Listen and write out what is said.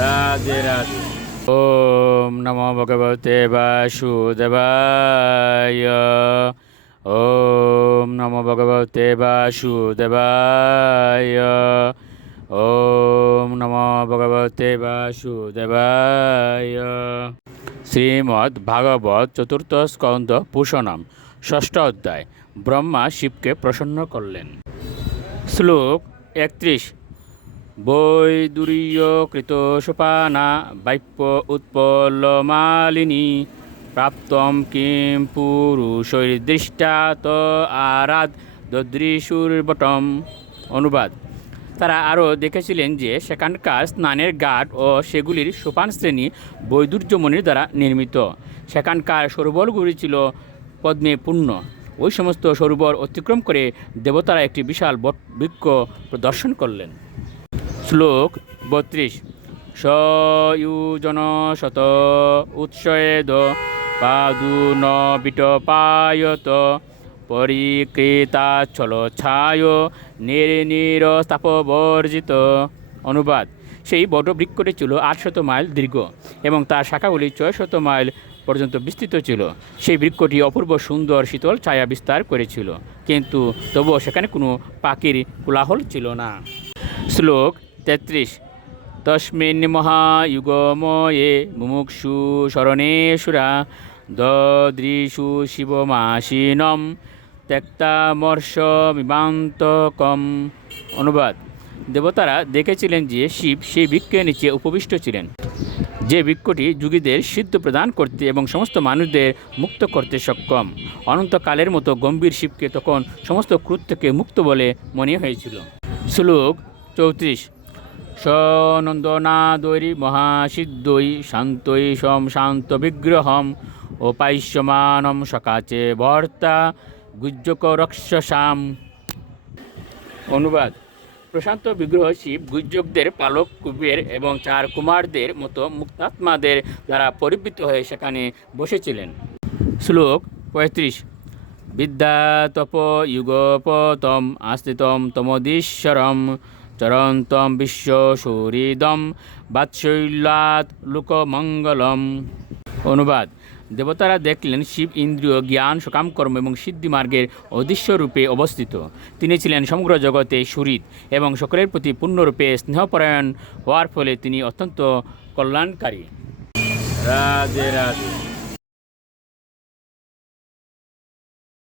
রাধে রাধে। ওম নমো ভগবতে বাসুদেবায়। ওম নমো ভগবতে বাসুদেবায়। ওম নমো ভগবতে বাসুদেবায়। শ্রীমদ্ ভাগবত চতুর্থ স্কন্ধ পুষণম ষষ্ঠ অধ্যায়। ব্রহ্মা শিবকে প্রসন্ন করলেন। শ্লোক 31। বৈদুর্য কৃত সোপানা বাক্য উৎপল্ল মালিনী প্রাপ্তম কিম পুরুষৈর্দৃষ্টা ত আরাধ দদৃশুর্বটম। অনুবাদ: তারা আরও দেখেছিলেন যে সেখানকার স্নানের ঘাট ও সেগুলির সোপান শ্রেণী বৈদুর্যমণির দ্বারা নির্মিত। সেখানকার সরোবরগুলি ছিল পদ্মে পূর্ণ। ওই সমস্ত সরোবর অতিক্রম করে দেবতারা একটি বিশাল বটবৃক্ষ প্রদর্শন করলেন। শ্লোক 32। সয়ুজন শত উৎসয়েদ পাদুন বিটপায়ত পরিকৃতাচল ছায় নিরস্তাপবর্জিত। অনুবাদ: সেই বটবৃক্ষটি ছিল 800 মাইল দীর্ঘ এবং তার শাখাগুলি 600 মাইল পর্যন্ত বিস্তৃত ছিল। সেই বৃক্ষটি অপূর্ব সুন্দর শীতল ছায়া বিস্তার করেছিল, কিন্তু তবুও সেখানে কোনো পাখির কোলাহল ছিল না। শ্লোক 33। তস্মিন মহাযুগময়ে মুমুক্ষু শরণেশ্বরা দদৃশু শিবমাসীনম ত্যক্তামর্ষমিমান্তকম। অনুবাদ: দেবতারা দেখেছিলেন যে শিব সেই বৃক্ষের নিচে উপবিষ্ট ছিলেন, যে বৃক্ষটি যোগীদের সিদ্ধ প্রদান করতে এবং সমস্ত মানুষদের মুক্ত করতে সক্ষম। অনন্তকালের মতো গম্ভীর শিবকে তখন সমস্ত ক্রোধ থেকে মুক্ত বলে মনে হয়েছিল। শ্লোক 34। সনন্দনাদৈরি মহাসিদ্ধৈ শান্তৈ সম শান্ত বিগ্রহম উপাস্যমানম সকাচে ভর্তা গুজ্জকরক্ষসাম। অনুবাদ: প্রশান্ত বিগ্রহ শিব গুজ্জকদের পালক কুবের এবং 4 কুমারদের মতো মুক্তাত্মাদের দ্বারা পরিবৃত হয়ে সেখানে বসেছিলেন। শ্লোক 35। বিদ্যা তপ যুগপতম আস্থিতম তমদীশ্বরম চরন্তম বিশ্ব সুহৃদম বাৎসল্যাৎ লোকমঙ্গলম। অনুবাদ: দেবতারা দেখলেন শিব ইন্দ্রিয়, জ্ঞান, সকামকর্ম এবং সিদ্ধিমার্গের অদৃশ্য রূপে অবস্থিত। তিনি ছিলেন সমগ্র জগতে সুহৃদ এবং সকলের প্রতি পূর্ণরূপে স্নেহপরায়ণ হওয়ার ফলে তিনি অত্যন্ত কল্যাণকারী। রাধে রাধে।